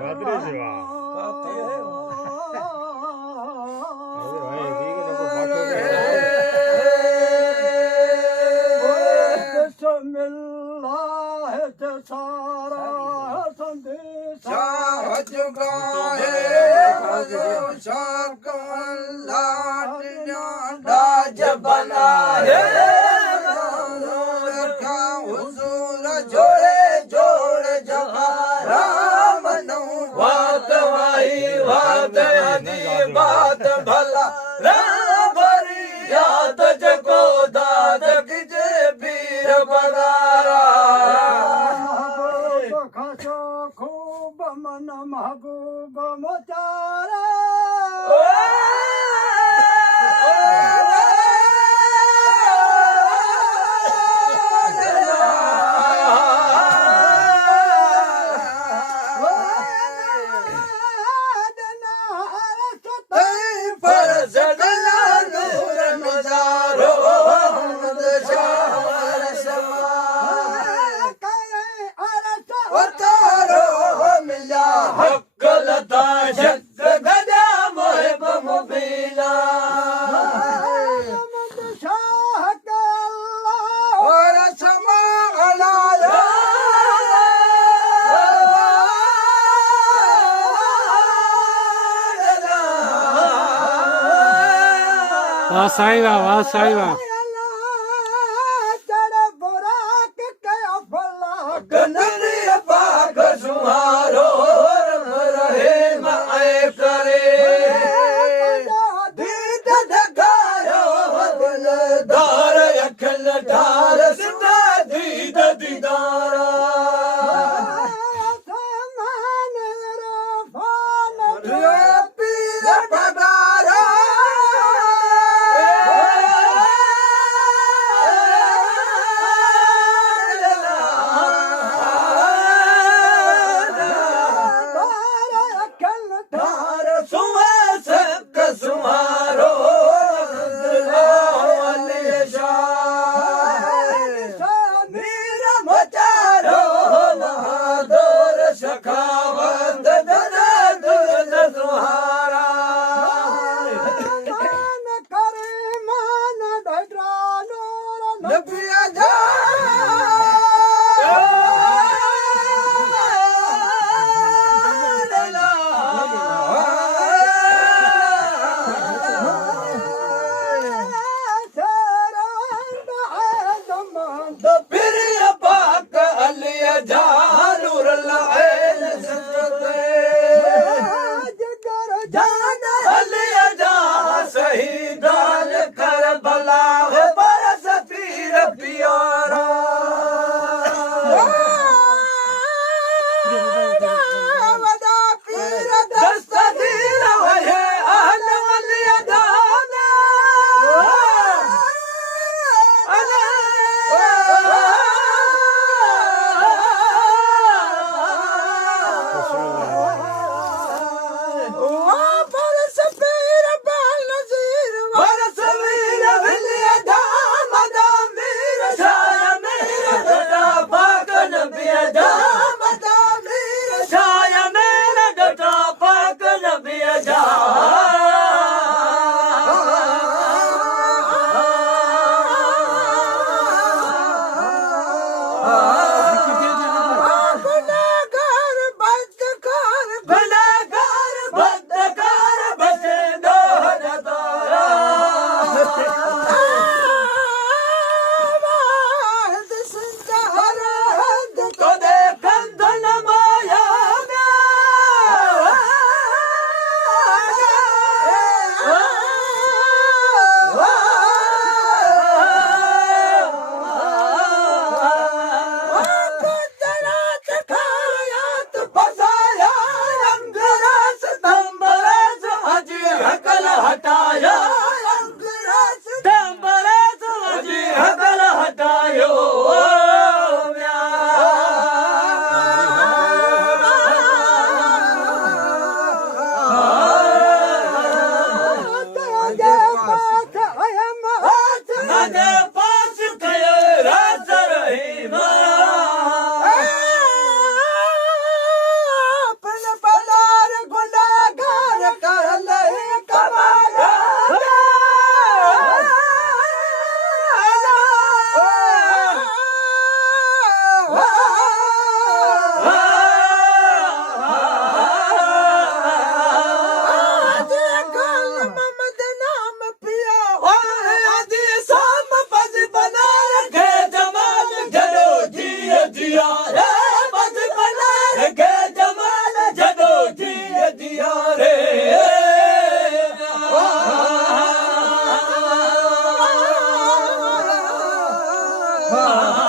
वादरे सेवा सारा संदेश बना है जोड़े जोड़े जगा राम बात वाई बात आदि बात भला राम भरी याद जगो दाद किजे वीर बगारा खसो खूब मन महबूब मचारा वाह साहिबा वाह साहिबा बाग सुहारो रहे माए करे दीद धगायो दिलदार अखल ठार सिदा दीद दीदारा पीर पगारा दिया रे बस बना रखे जमाल जदो जी दिया रे Ah